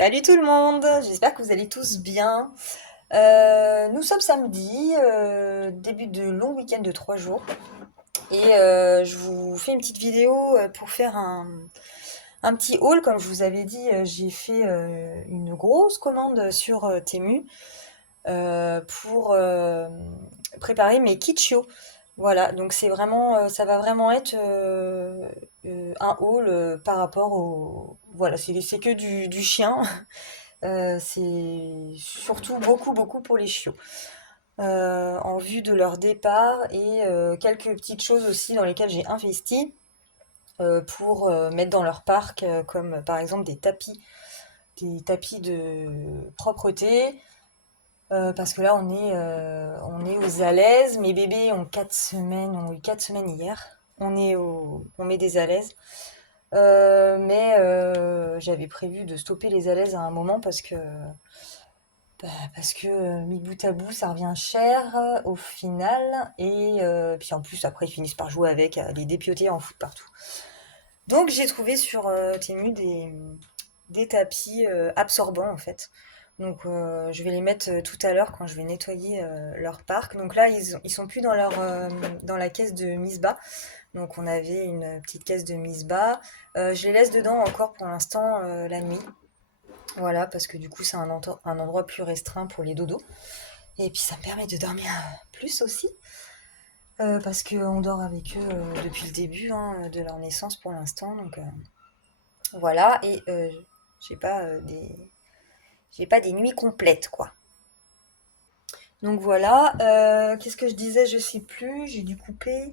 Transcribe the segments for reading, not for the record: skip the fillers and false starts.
Salut tout le monde, j'espère que vous allez tous bien. Nous sommes samedi, début de long week-end de 3 jours. Et je vous fais une petite vidéo pour faire un petit haul. Comme je vous avais dit, j'ai fait une grosse commande sur Temu pour préparer mes kits chiots. Voilà, donc c'est vraiment, ça va vraiment être un haul par rapport au... Voilà, c'est que du chien. C'est surtout beaucoup pour les chiots. En vue de leur départ et quelques petites choses aussi dans lesquelles j'ai investi pour mettre dans leur parc, comme par exemple des tapis de propreté. Parce que là, on est aux alaises. Mes bébés ont 4 semaines, ont eu 4 semaines hier. On met des alaises. Mais j'avais prévu de stopper les alaises à un moment parce que mis bout à bout, ça revient cher au final. Et puis en plus, après, ils finissent par jouer avec, à les dépioter, en foutre partout. Donc j'ai trouvé sur Temu des tapis absorbants en fait. Donc je vais les mettre tout à l'heure quand je vais nettoyer leur parc. Donc là, ils sont plus dans la caisse de mise bas. Donc on avait une petite caisse de mise bas. Je les laisse dedans encore pour l'instant la nuit. Voilà, parce que du coup, c'est un endroit plus restreint pour les dodos. Et puis, ça me permet de dormir plus aussi. Parce qu'on dort avec eux depuis le début hein, de leur naissance pour l'instant. Donc, voilà. Et j'ai pas, j'ai pas des nuits complètes, quoi. Donc, voilà. Qu'est-ce que je disais? Je sais plus. J'ai dû couper.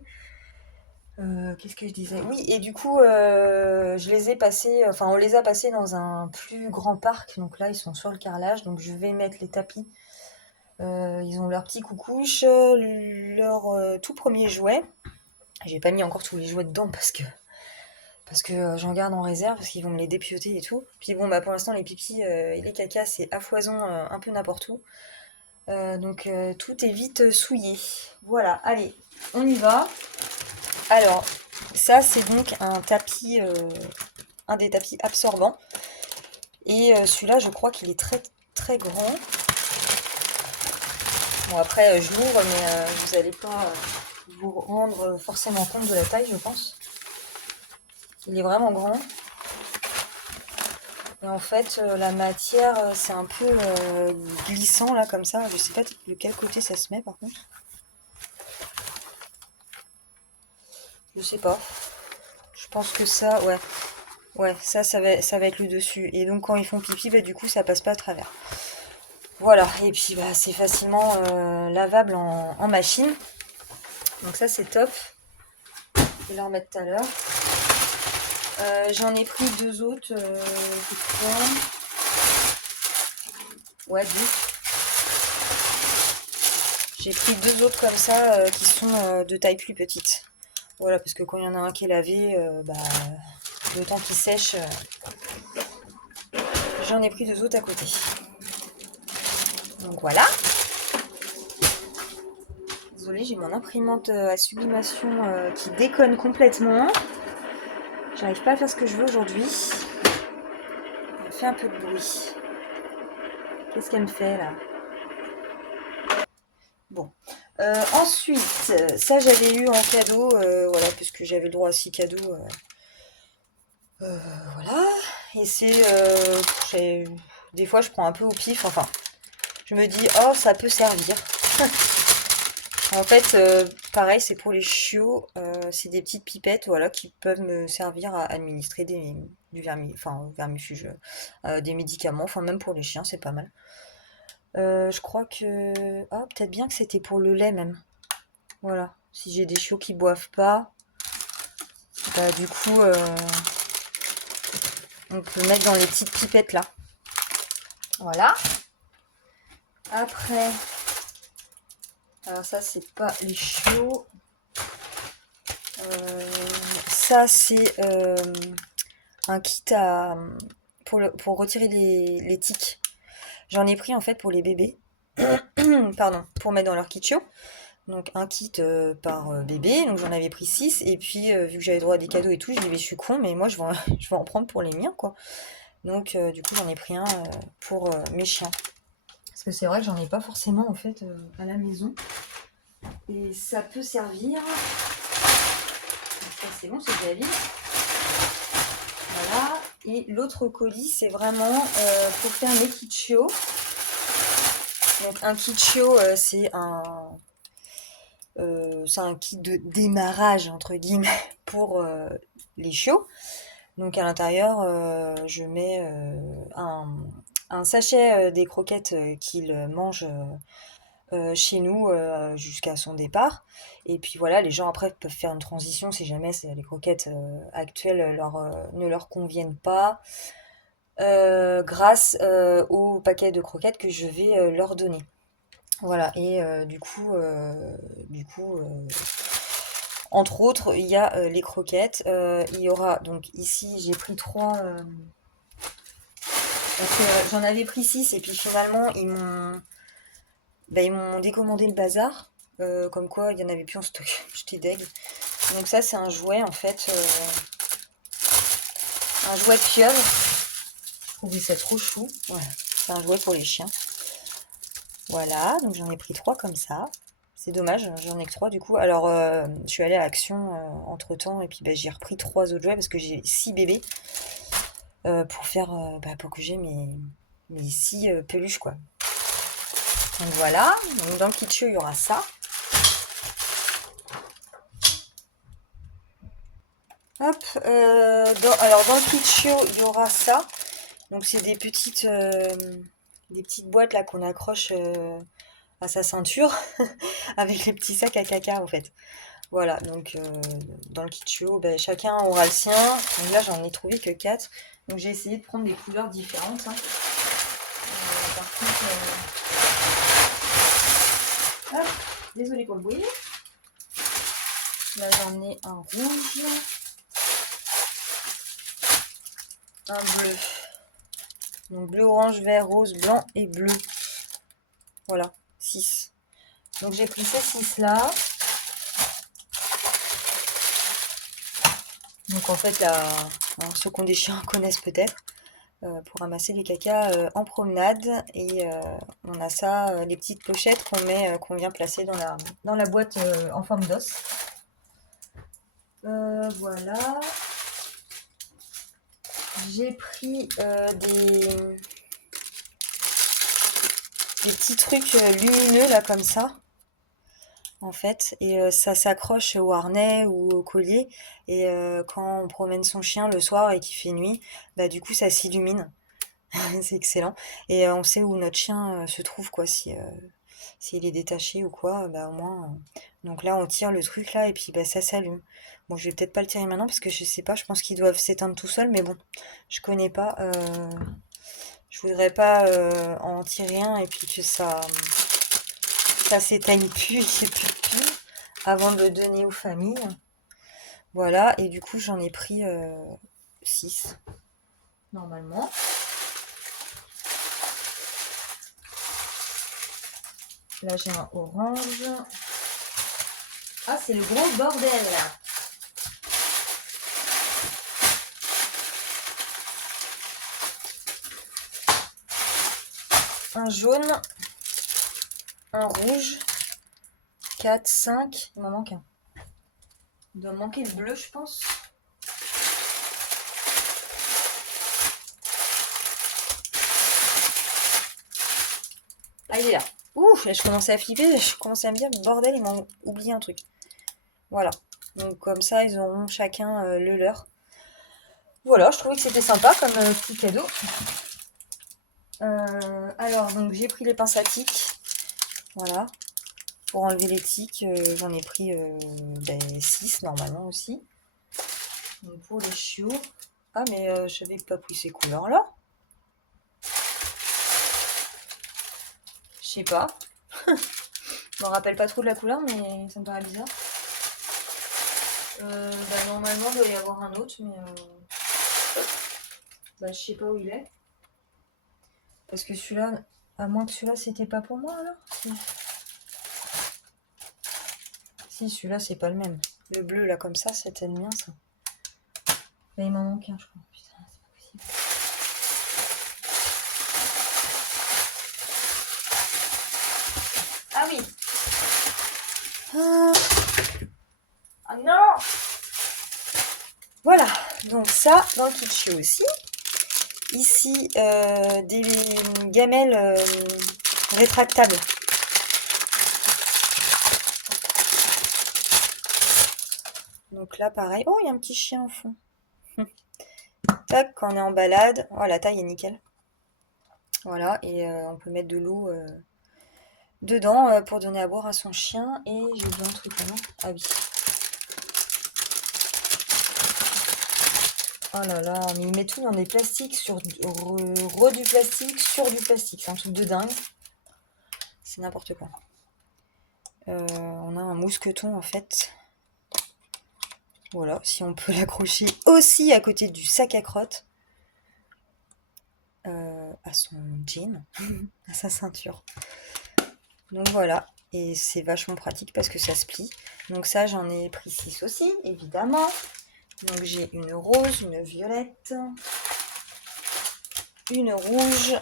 Qu'est-ce que je disais? Oui, et du coup, je les ai passés, enfin, on les a passés dans un plus grand parc. Donc là, ils sont sur le carrelage. Donc, je vais mettre les tapis. Ils ont leur petit coucouche, leur tout premier jouet. J'ai pas mis encore tous les jouets dedans parce que j'en garde en réserve parce qu'ils vont me les dépioter et tout. Puis bon bah pour l'instant les pipis et les cacas c'est à foison un peu n'importe où. Donc tout est vite souillé. Voilà, allez, on y va. Alors ça c'est donc un des tapis absorbants. Et celui-là je crois qu'il est très grand. Bon après je l'ouvre mais vous allez pas vous rendre forcément compte de la taille, je pense. Il est vraiment grand. Et en fait, la matière, c'est un peu glissant là, comme ça. Je sais pas de quel côté ça se met par contre. Je sais pas. Je pense que ça, ouais. Ouais, ça va être le dessus. Et donc quand ils font pipi, bah, du coup, ça passe pas à travers. Voilà. Et puis, bah, c'est facilement lavable en machine. Donc ça, c'est top. Je vais le remettre tout à l'heure. J'en ai pris deux autres, je crois. Ouais, deux. J'ai pris deux autres comme ça qui sont de taille plus petite. Voilà, parce que quand il y en a un qui est lavé, bah, le temps qu'il sèche, j'en ai pris deux autres à côté. Donc voilà. Désolée, j'ai mon imprimante à sublimation qui déconne complètement. J'arrive pas à faire ce que je veux aujourd'hui. Elle fait un peu de bruit. Qu'est-ce qu'elle me fait là? Bon. Ensuite, ça j'avais eu en cadeau, voilà, puisque j'avais le droit à 6 cadeaux. Voilà. Et des fois je prends un peu au pif, enfin, je me dis, oh, ça peut servir. En fait, pareil, c'est pour les chiots, c'est des petites pipettes, voilà, qui peuvent me servir à administrer enfin, vermifuge, des médicaments, enfin, même pour les chiens, c'est pas mal. Je crois que... Ah, peut-être bien que c'était pour le lait, même. Voilà. Si j'ai des chiots qui boivent pas, bah, du coup, on peut mettre dans les petites pipettes, là. Voilà. Après, alors ça, c'est pas les chiots. Ça, c'est un kit pour retirer les tiques. J'en ai pris en fait pour les bébés. Pardon, pour mettre dans leur kit chiot. Donc un kit par bébé, donc j'en avais pris 6. Et puis vu que j'avais droit à des cadeaux et tout, je dis mais je suis con, mais moi je vais en prendre pour les miens quoi. Donc du coup j'en ai pris un pour mes chiens. Parce que c'est vrai que j'en ai pas forcément en fait à la maison. Et ça peut servir. Ça c'est bon, c'est déjà vide. Voilà. Et l'autre colis, c'est vraiment pour faire mes kits chiots. Donc un kit chiot, c'est un kit de démarrage entre guillemets pour les chiots. Donc à l'intérieur, je mets un sachet des croquettes qu'il mange chez nous jusqu'à son départ. Et puis voilà, les gens après peuvent faire une transition si jamais les croquettes actuelles ne leur conviennent pas, grâce au paquet de croquettes que je vais leur donner. Voilà, et du coup entre autres, il y a les croquettes. Il y aura, donc ici, j'ai pris trois. Parce que j'en avais pris six, et puis finalement, ils m'ont décommandé le bazar. Comme quoi, il y en avait plus en stock. J'étais deg. Donc, ça, c'est un jouet, en fait. Un jouet de pieuvre. Je trouvais ça trop chou. Voilà. C'est un jouet pour les chiens. Voilà, donc j'en ai pris trois comme ça. C'est dommage, j'en ai que trois du coup. Alors, je suis allée à Action entre temps et puis bah, j'ai repris trois autres jouets parce que j'ai six bébés pour que j'ai mes six peluches quoi. Donc voilà, donc dans le kit show il y aura ça. Hop, alors dans le kit show il y aura ça. Donc c'est des petites boîtes là qu'on accroche à sa ceinture avec les petits sacs à caca en fait. Voilà, donc dans le kit show, ben, chacun aura le sien. Donc là, j'en ai trouvé que 4. Donc j'ai essayé de prendre des couleurs différentes. Hein. Par contre, hop, désolé pour le bruit. Là, j'en ai un rouge, un bleu. Donc bleu, orange, vert, rose, blanc et bleu. Voilà, 6. Donc j'ai pris ces 6 là. Donc en fait, alors, ceux qui ont des chiens connaissent peut-être. Pour ramasser les cacas en promenade et on a ça, les petites pochettes qu'on vient placer dans la boîte en forme d'os. Voilà. J'ai pris des petits trucs lumineux là comme ça en fait et ça s'accroche au harnais ou au collier et quand on promène son chien le soir et qu'il fait nuit, bah du coup ça s'illumine. C'est excellent. Et on sait où notre chien se trouve, quoi, s'il est détaché ou quoi, bah au moins. Donc là, on tire le truc là et puis bah ça s'allume. Bon, je vais peut-être pas le tirer maintenant parce que je sais pas, je pense qu'ils doivent s'éteindre tout seuls, mais bon, je connais pas. Je voudrais pas en tirer un et puis que ça s'éteigne plus et qu'il n'y ait plus de pile avant de le donner aux familles. Voilà, et du coup, j'en ai pris 6 normalement. Là, j'ai un orange. Ah, c'est le gros bordel là. Un jaune, un rouge, 4, 5. Il m'en manque un. Il doit me manquer le bleu, je pense. Ah, il est là. Ouh, je commençais à flipper, je commençais à me dire, bordel, ils m'ont oublié un truc. Voilà. Donc comme ça, ils auront chacun le leur. Voilà, je trouvais que c'était sympa comme petit cadeau. Alors, donc j'ai pris les pinces à tiques. Voilà. Pour enlever les tiques, j'en ai pris 6 normalement aussi. Donc pour les chiots. Ah, mais je n'avais pas pris ces couleurs-là. Je sais pas. Je me rappelle pas trop de la couleur, mais ça me paraît bizarre. Normalement, il doit y avoir un autre, mais je sais pas où il est. Parce que celui-là, à moins que celui-là, c'était pas pour moi alors. Si celui-là, c'est pas le même. Le bleu, là, comme ça, c'était le mien, ça. Il m'en manque un, je crois. Putain, c'est pas possible. Donc ça, dans le Kitschio aussi. Ici, des gamelles rétractables. Donc là, pareil. Oh, il y a un petit chien au fond. Tac, quand on est en balade. Oh, la taille est nickel. Voilà, et on peut mettre de l'eau dedans pour donner à boire à son chien. Et j'ai oublié un truc là, non? Ah oui. Oh là là, mais il met tout dans des plastiques, sur du plastique, sur du plastique. C'est un truc de dingue. C'est n'importe quoi. On a un mousqueton en fait. Voilà, si on peut l'accrocher aussi à côté du sac à crottes, à son jean, à sa ceinture. Donc voilà, et c'est vachement pratique parce que ça se plie. Donc ça, j'en ai pris 6 aussi, évidemment. Donc j'ai une rose, une violette, une rouge,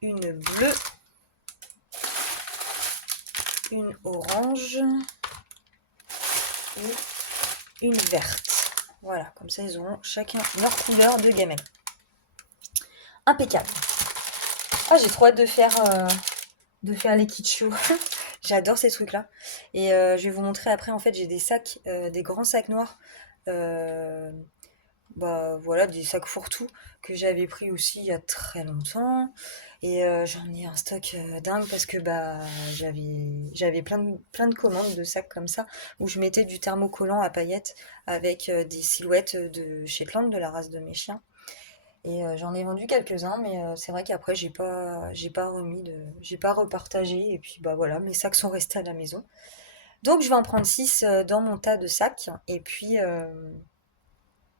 une bleue, une orange et une verte. Voilà, comme ça ils auront chacun leur couleur de gamelle. Impeccable. Ah, j'ai trop hâte de faire les kitschos. J'adore ces trucs-là. Et je vais vous montrer après, en fait, j'ai des sacs, des grands sacs noirs. Euh, Bah voilà, des sacs fourre-tout que j'avais pris aussi il y a très longtemps. Et j'en ai un stock dingue parce que bah j'avais plein de commandes de sacs comme ça où je mettais du thermocollant à paillettes avec des silhouettes de Shetland, de la race de mes chiens. Et j'en ai vendu quelques-uns, mais c'est vrai qu'après j'ai pas repartagé et puis bah voilà, mes sacs sont restés à la maison. Donc je vais en prendre 6 dans mon tas de sacs et puis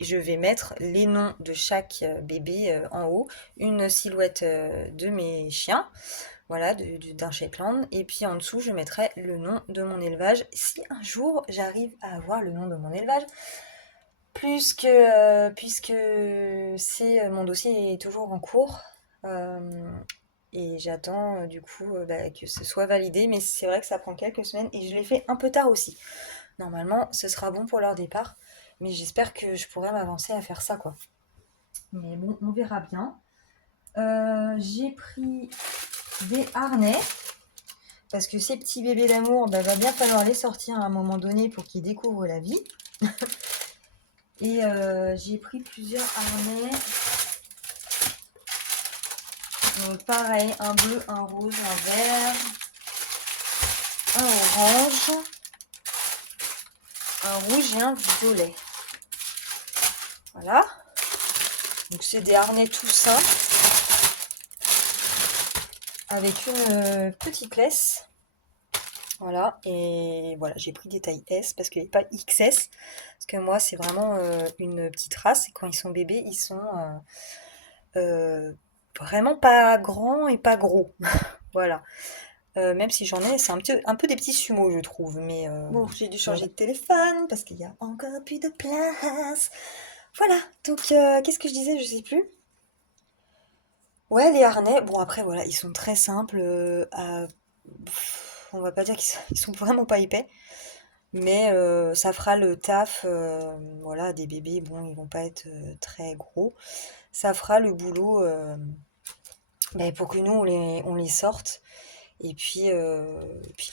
je vais mettre les noms de chaque bébé en haut, une silhouette de mes chiens, voilà, d'un Shetland, et puis en dessous je mettrai le nom de mon élevage si un jour j'arrive à avoir le nom de mon élevage. Puisque c'est mon dossier est toujours en cours et j'attends du coup bah, que ce soit validé, mais c'est vrai que ça prend quelques semaines et je l'ai fait un peu tard aussi. Normalement, ce sera bon pour leur départ, mais j'espère que je pourrai m'avancer à faire ça quoi. Mais bon, on verra bien. J'ai pris des harnais parce que ces petits bébés d'amour, bah, va bien falloir les sortir à un moment donné pour qu'ils découvrent la vie. Et j'ai pris plusieurs harnais. Donc pareil, un bleu, un rouge, un vert, un orange, un rouge et un violet. Voilà. Donc c'est des harnais tout simples avec une petite laisse. Voilà, et voilà, j'ai pris des tailles S parce qu'il n'y a pas XS. Parce que moi, c'est vraiment une petite race. Et quand ils sont bébés, ils sont euh, vraiment pas grands et pas gros. Voilà. Même si j'en ai, c'est un peu des petits sumos, je trouve. Mais bon, j'ai dû changer de téléphone parce qu'il y a encore plus de place. Voilà, donc qu'est-ce que je disais, je sais plus. Ouais, les harnais, bon après voilà, ils sont très simples. On va pas dire qu'ils sont vraiment pas épais, mais ça fera le taf. Voilà, des bébés, bon, ils vont pas être très gros. Ça fera le boulot bah, pour que nous on les sorte. Et puis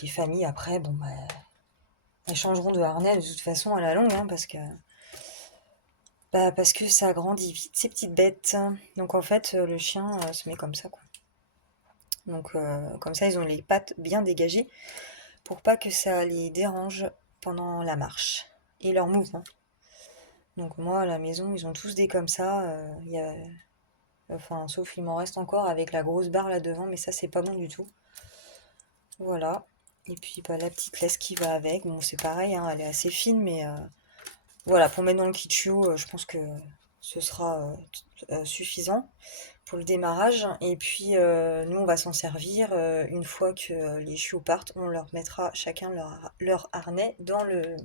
les familles après, bon bah, elles changeront de harnais de toute façon à la longue, hein, parce que ça grandit vite ces petites bêtes. Donc en fait, le chien se met comme ça, quoi. Donc comme ça, ils ont les pattes bien dégagées pour pas que ça les dérange pendant la marche et leur mouvement. Donc moi, à la maison, ils ont tous des comme ça. Enfin, sauf il m'en reste encore avec la grosse barre là devant, mais ça, c'est pas bon du tout. Voilà. Et puis bah, la petite laisse qui va avec. Bon, c'est pareil, hein, elle est assez fine, mais voilà, pour mettre dans le kitschio, je pense que ce sera suffisant pour le démarrage. Et puis nous, on va s'en servir une fois que les chiots partent. On leur mettra chacun leur harnais dans le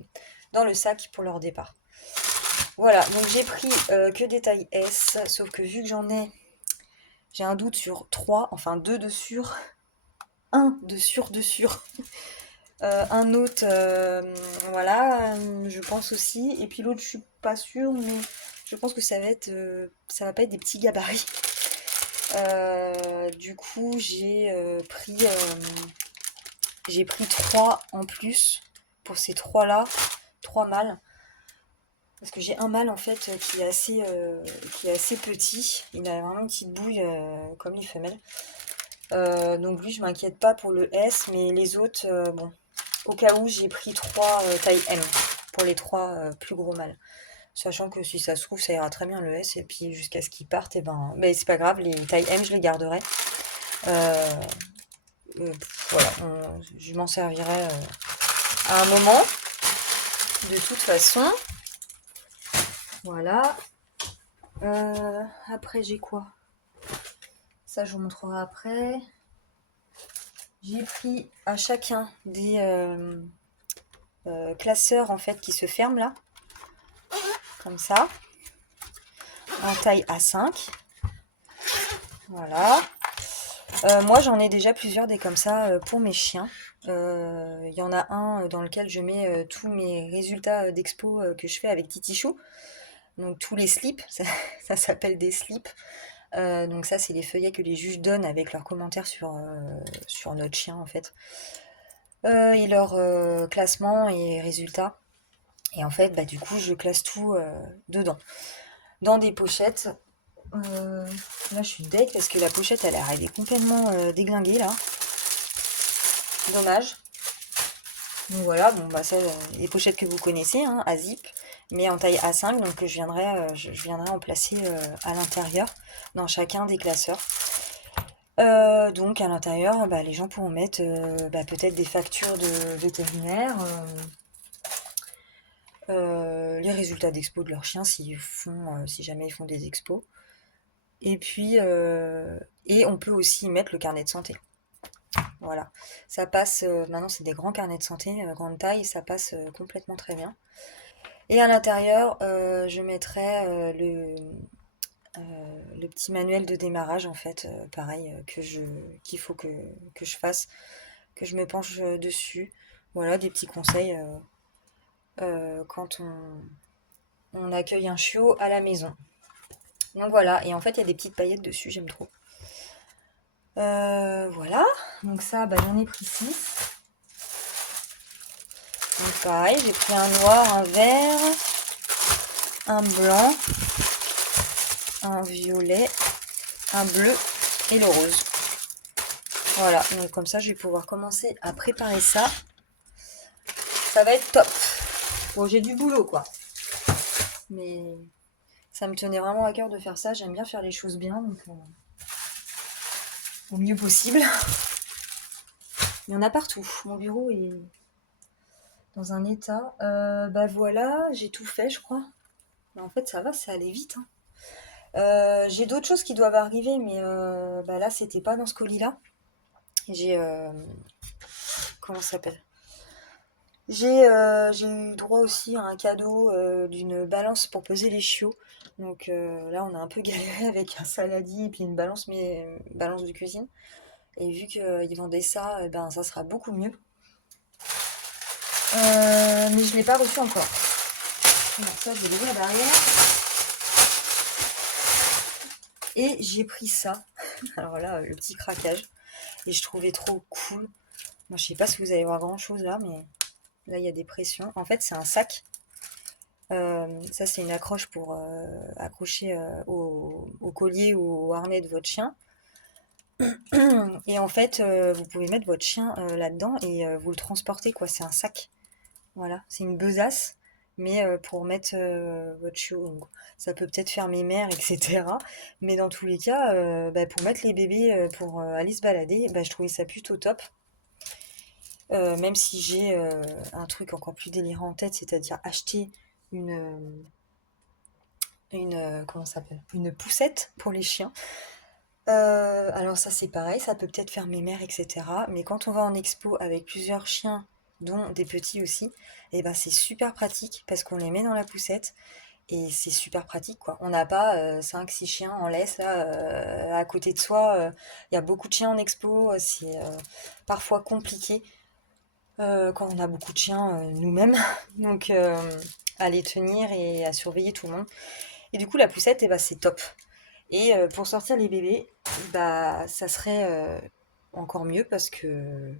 sac pour leur départ. Voilà, donc j'ai pris que des tailles S, sauf que vu que j'ai un doute sur 3, enfin 2 de sûr, un de sûr. Un autre, voilà, je pense aussi. Et puis l'autre, je suis pas sûre, mais Je pense que ça va pas être des petits gabarits. Du coup, j'ai pris 3 en plus pour ces 3 mâles. Parce que j'ai un mâle en fait qui est assez petit. Il a vraiment une petite bouille comme les femelles. Donc lui, je m'inquiète pas pour le S, mais les autres, bon, au cas où, j'ai pris 3 taille M pour les 3 plus gros mâles. Sachant que si ça se trouve, ça ira très bien le S, et puis jusqu'à ce qu'ils partent, et ben, mais c'est pas grave, les tailles M, je les garderai. Euh, voilà, je m'en servirai à un moment, de toute façon. Voilà. Après, j'ai quoi? Ça, je vous montrerai après. J'ai pris à chacun des classeurs en fait qui se ferment là, comme ça, en taille A5. Voilà. Moi, j'en ai déjà plusieurs des comme ça pour mes chiens. Il y en a un dans lequel je mets tous mes résultats d'expo que je fais avec Titi Chou. Donc tous les slips, ça s'appelle des slips. Donc ça, c'est les feuillets que les juges donnent avec leurs commentaires sur notre chien en fait. Et leur classement et résultats. Et en fait, bah, du coup, je classe tout dedans. Dans des pochettes. Là, je suis deg parce que la pochette, elle est arrivée complètement déglinguée là. Dommage. Donc voilà, bon bah ça, les pochettes que vous connaissez, hein, à zip, mais en taille A5, donc je viendrai en placer à l'intérieur, dans chacun des classeurs. Donc à l'intérieur, bah, les gens pourront mettre bah, peut-être des factures de vétérinaires, les résultats d'expo de leurs chiens si jamais ils font des expos. Et puis, et on peut aussi y mettre le carnet de santé. Voilà, ça passe, maintenant c'est des grands carnets de santé, grande taille, ça passe complètement très bien. Et à l'intérieur, je mettrai le petit manuel de démarrage, en fait, pareil, qu'il faut que je fasse, que je me penche dessus. Voilà, des petits conseils quand on accueille un chiot à la maison. Donc voilà, et en fait, il y a des petites paillettes dessus, j'aime trop. Voilà, donc ça, bah, j'en ai pris 6. Donc pareil, j'ai pris un noir, un vert, un blanc, un violet, un bleu et le rose. Voilà, donc comme ça, je vais pouvoir commencer à préparer ça. Ça va être top. Bon, j'ai du boulot, quoi. Mais ça me tenait vraiment à cœur de faire ça. J'aime bien faire les choses bien, donc au mieux possible. Il y en a partout. Mon bureau est dans un état. Bah voilà, j'ai tout fait, je crois. Mais en fait, ça va, ça allait vite, hein. J'ai d'autres choses qui doivent arriver, mais bah là, c'était pas dans ce colis-là. J'ai... comment ça s'appelle? J'ai eu droit aussi à un cadeau d'une balance pour peser les chiots. Donc là, on a un peu galéré avec un saladier et puis une balance, mais balance de cuisine. Et vu qu'ils vendaient ça, ben ça sera beaucoup mieux. Mais je l'ai pas reçu encore. Donc ça, je vais l'ouvrir derrière. Et j'ai pris ça. Alors là, le petit craquage. Et je trouvais trop cool. Moi, je sais pas si vous allez voir grand chose là, mais là, il y a des pressions. En fait, c'est un sac. Ça, c'est une accroche pour accrocher au collier ou au harnais de votre chien. Et en fait, vous pouvez mettre votre chien là-dedans et vous le transportez, quoi. C'est un sac. Voilà, c'est une besace, mais pour mettre votre chiot. Donc, ça peut peut-être faire mémère, etc. Mais dans tous les cas, bah, pour mettre les bébés pour aller se balader, bah, je trouvais ça plutôt top. Même si j'ai un truc encore plus délirant en tête, c'est-à-dire acheter une, comment ça s'appelle? Une poussette pour les chiens. Alors ça c'est pareil, ça peut peut-être faire mémère, etc. Mais quand on va en expo avec plusieurs chiens, dont des petits aussi, et ben c'est super pratique parce qu'on les met dans la poussette et c'est super pratique quoi. On n'a pas 5-6 chiens en laisse là à côté de soi. Il y a beaucoup de chiens en expo, c'est parfois compliqué quand on a beaucoup de chiens nous-mêmes. Donc à les tenir et à surveiller tout le monde. Et du coup, la poussette, c'est top. Et pour sortir les bébés, ça serait encore mieux parce que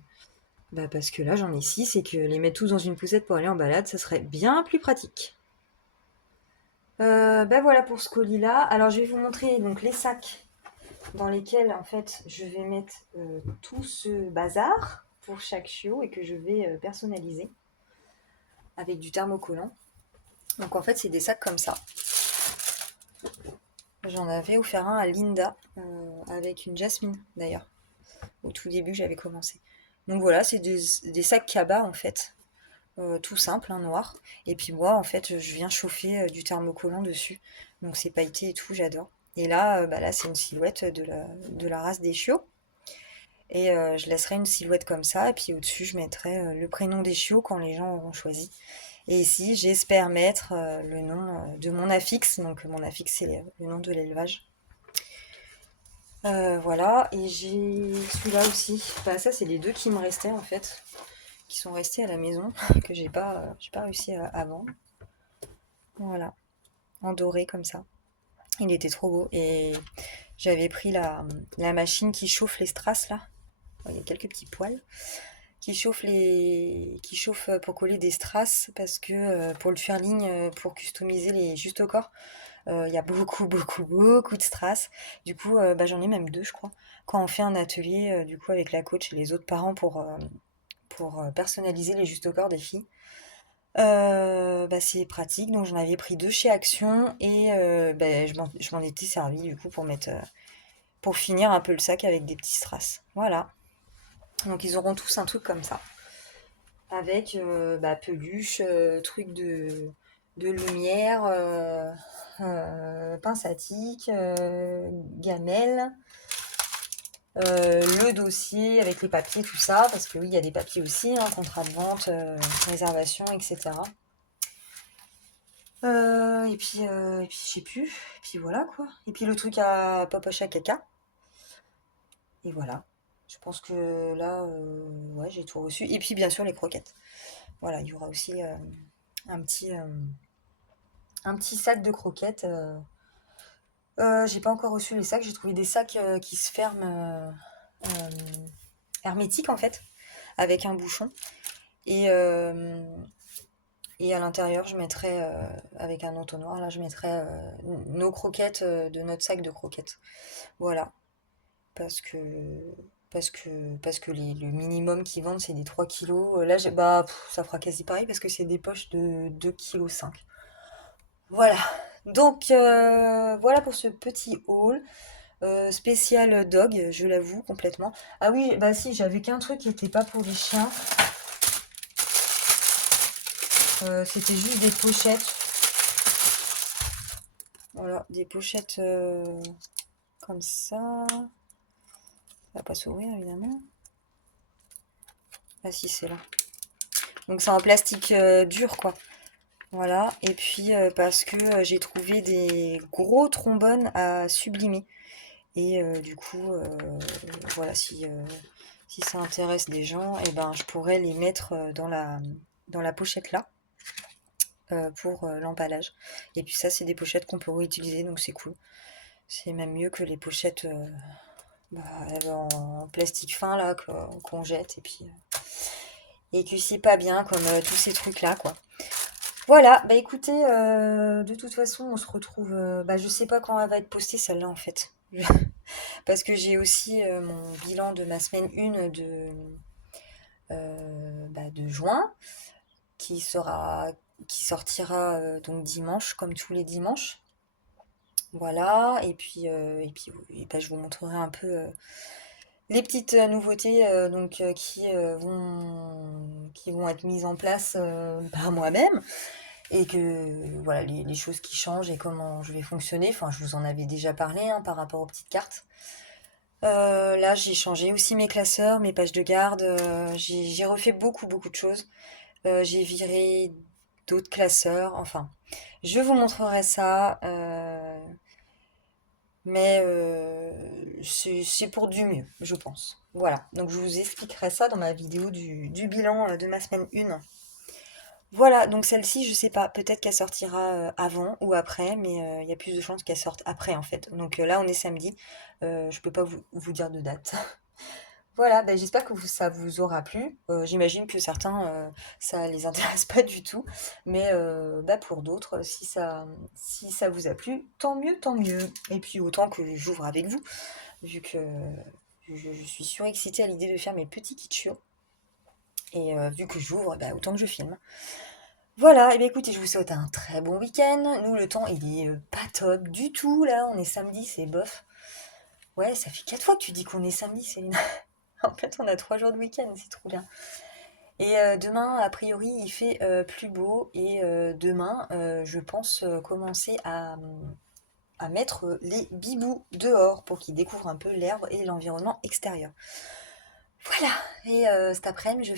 là, j'en ai 6 et que les mettre tous dans une poussette pour aller en balade, ça serait bien plus pratique. Voilà pour ce colis-là. Alors, je vais vous montrer donc les sacs dans lesquels, en fait, je vais mettre tout ce bazar pour chaque chiot et que je vais personnaliser avec du thermocollant. Donc, en fait, c'est des sacs comme ça. J'en avais offert un à Linda avec une Jasmine, d'ailleurs. Au tout début, j'avais commencé. Donc voilà, c'est des sacs cabas en fait, tout simple, hein, noir. Et puis moi, en fait, je viens chauffer du thermocollant dessus. Donc c'est pailleté et tout, j'adore. Et là, là, c'est une silhouette de la race des chiots. Et je laisserai une silhouette comme ça. Et puis au-dessus, je mettrai le prénom des chiots quand les gens auront choisi. Et ici, j'espère mettre le nom de mon affixe. Donc mon affixe, c'est le nom de l'élevage. Voilà, et j'ai celui-là aussi. Ça, c'est les deux qui me restaient en fait, qui sont restés à la maison, que j'ai pas réussi à vendre. Voilà, en doré comme ça. Il était trop beau. Et j'avais pris la machine qui chauffe les strass là. Il y a quelques petits poils. Qui chauffe pour coller des strass parce que pour le furling, pour customiser les juste au corps, il y a beaucoup, beaucoup, beaucoup de strass. Du coup, j'en ai même deux, je crois. Quand on fait un atelier, du coup, avec la coach et les autres parents pour personnaliser les justes au corps des filles, c'est pratique. Donc, j'en avais pris deux chez Action et je m'en étais servi, du coup, pour finir un peu le sac avec des petits strass. Voilà. Donc, ils auront tous un truc comme ça. Avec peluche, truc de lumière, pince à tic, gamelle, le dossier avec les papiers, tout ça, parce que oui, il y a des papiers aussi, hein, contrat de vente, réservation, etc. Et puis je sais plus, et puis voilà quoi. Et puis le truc à popoche à caca, et voilà. Je pense que là, ouais, j'ai tout reçu. Et puis bien sûr les croquettes. Voilà, il y aura aussi un petit, euh, un petit sac de croquettes. J'ai pas encore reçu les sacs. J'ai trouvé des sacs qui se ferment euh, hermétiques en fait, avec un bouchon. Et, euh, et à l'intérieur, je mettrai, avec un entonnoir, là, je mettrai nos croquettes de notre sac de croquettes. Voilà. Parce que, parce que le minimum qu'ils vendent, c'est des 3 kilos. Là, ça fera quasi pareil parce que c'est des poches de 2,5 kg. Voilà. Donc, voilà pour ce petit haul. Spécial dog, je l'avoue complètement. Ah oui, bah si, j'avais qu'un truc qui était pas pour les chiens. C'était juste des pochettes. Voilà, des pochettes comme ça. Ça va pas s'ouvrir évidemment. Ah si, c'est là. Donc c'est en plastique dur quoi. Voilà. Et puis parce que j'ai trouvé des gros trombones à sublimer. Et du coup, voilà, si ça intéresse des gens, et ben, je pourrais les mettre dans la pochette là pour l'emballage. Et puis ça, c'est des pochettes qu'on peut réutiliser, donc c'est cool. C'est même mieux que les pochettes bah, en plastique fin là qu'on jette et que c'est pas bien comme tous ces trucs là quoi. Voilà, bah écoutez, de toute façon, on se retrouve. Je sais pas quand elle va être postée celle-là en fait. Parce que j'ai aussi mon bilan de ma semaine 1 de juin qui sortira donc dimanche, comme tous les dimanches. Voilà, et puis je vous montrerai un peu les petites nouveautés qui vont être mises en place par moi-même et que voilà les choses qui changent et comment je vais fonctionner. Enfin, je vous en avais déjà parlé hein, par rapport aux petites cartes. Là, j'ai changé aussi mes classeurs, mes pages de garde. J'ai refait beaucoup, beaucoup de choses. J'ai viré d'autres classeurs. Enfin, je vous montrerai ça. Mais c'est pour du mieux, je pense. Voilà. Donc, je vous expliquerai ça dans ma vidéo du bilan de ma semaine 1. Voilà, donc celle-ci, je sais pas, peut-être qu'elle sortira avant ou après, mais il y a plus de chances qu'elle sorte après en fait. Donc là, on est samedi, je peux pas vous dire de date. Voilà, ben, j'espère que ça vous aura plu. J'imagine que certains, ça les intéresse pas du tout, mais bah, pour d'autres, si ça vous a plu, tant mieux, tant mieux. Et puis autant que j'ouvre avec vous, vu que je suis surexcitée à l'idée de faire mes petits kits chiots. Et vu que j'ouvre, bah, autant que je filme. Voilà, et bien écoutez, je vous souhaite un très bon week-end. Nous, le temps, il est pas top du tout, là. On est samedi, c'est bof. Ouais, ça fait 4 fois que tu dis qu'on est samedi, Céline. En fait, on a 3 jours de week-end, c'est trop bien. Et demain, a priori, il fait plus beau. Et demain, je pense commencer à mettre les bibous dehors pour qu'ils découvrent un peu l'herbe et l'environnement extérieur. Voilà. Et cet après-midi,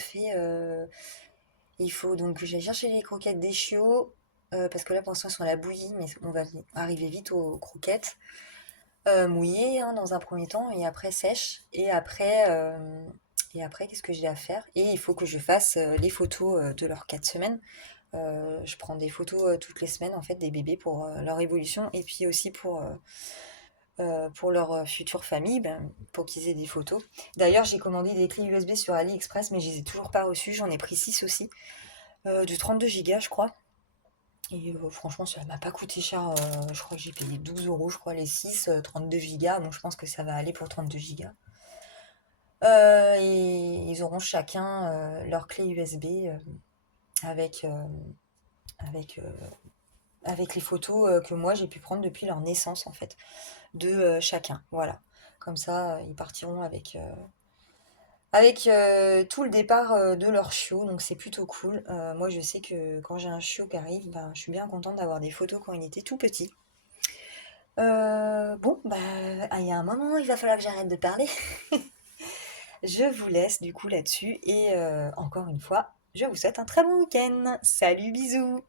il faut donc que j'aille chercher les croquettes des chiots, parce que là, pour l'instant, elles sont à la bouillie, mais on va arriver vite aux croquettes. Mouillées, hein, dans un premier temps, et après sèches. Et après, qu'est-ce que j'ai à faire? Et il faut que je fasse les photos de leurs 4 semaines. Je prends des photos toutes les semaines, en fait, des bébés pour leur évolution, et puis aussi pour leur future famille, ben, pour qu'ils aient des photos. D'ailleurs, j'ai commandé des clés USB sur AliExpress, mais je les ai toujours pas reçues. J'en ai pris 6 aussi, de 32 gigas, je crois. Et franchement, ça m'a pas coûté cher. Je crois que j'ai payé 12 euros, je crois, les 6 32 gigas. Bon, je pense que ça va aller pour 32 gigas. Et ils auront chacun leur clé USB avec, euh, avec, euh, avec les photos que moi j'ai pu prendre depuis leur naissance, en fait, de chacun. Voilà. Comme ça, ils partiront avec tout le départ de leur chiot, donc c'est plutôt cool. Moi, je sais que quand j'ai un chiot qui arrive, ben, je suis bien contente d'avoir des photos quand il était tout petit. Bon, bah, il y a un moment, il va falloir que j'arrête de parler. Je vous laisse du coup là-dessus et encore une fois, je vous souhaite un très bon week-end. Salut, bisous!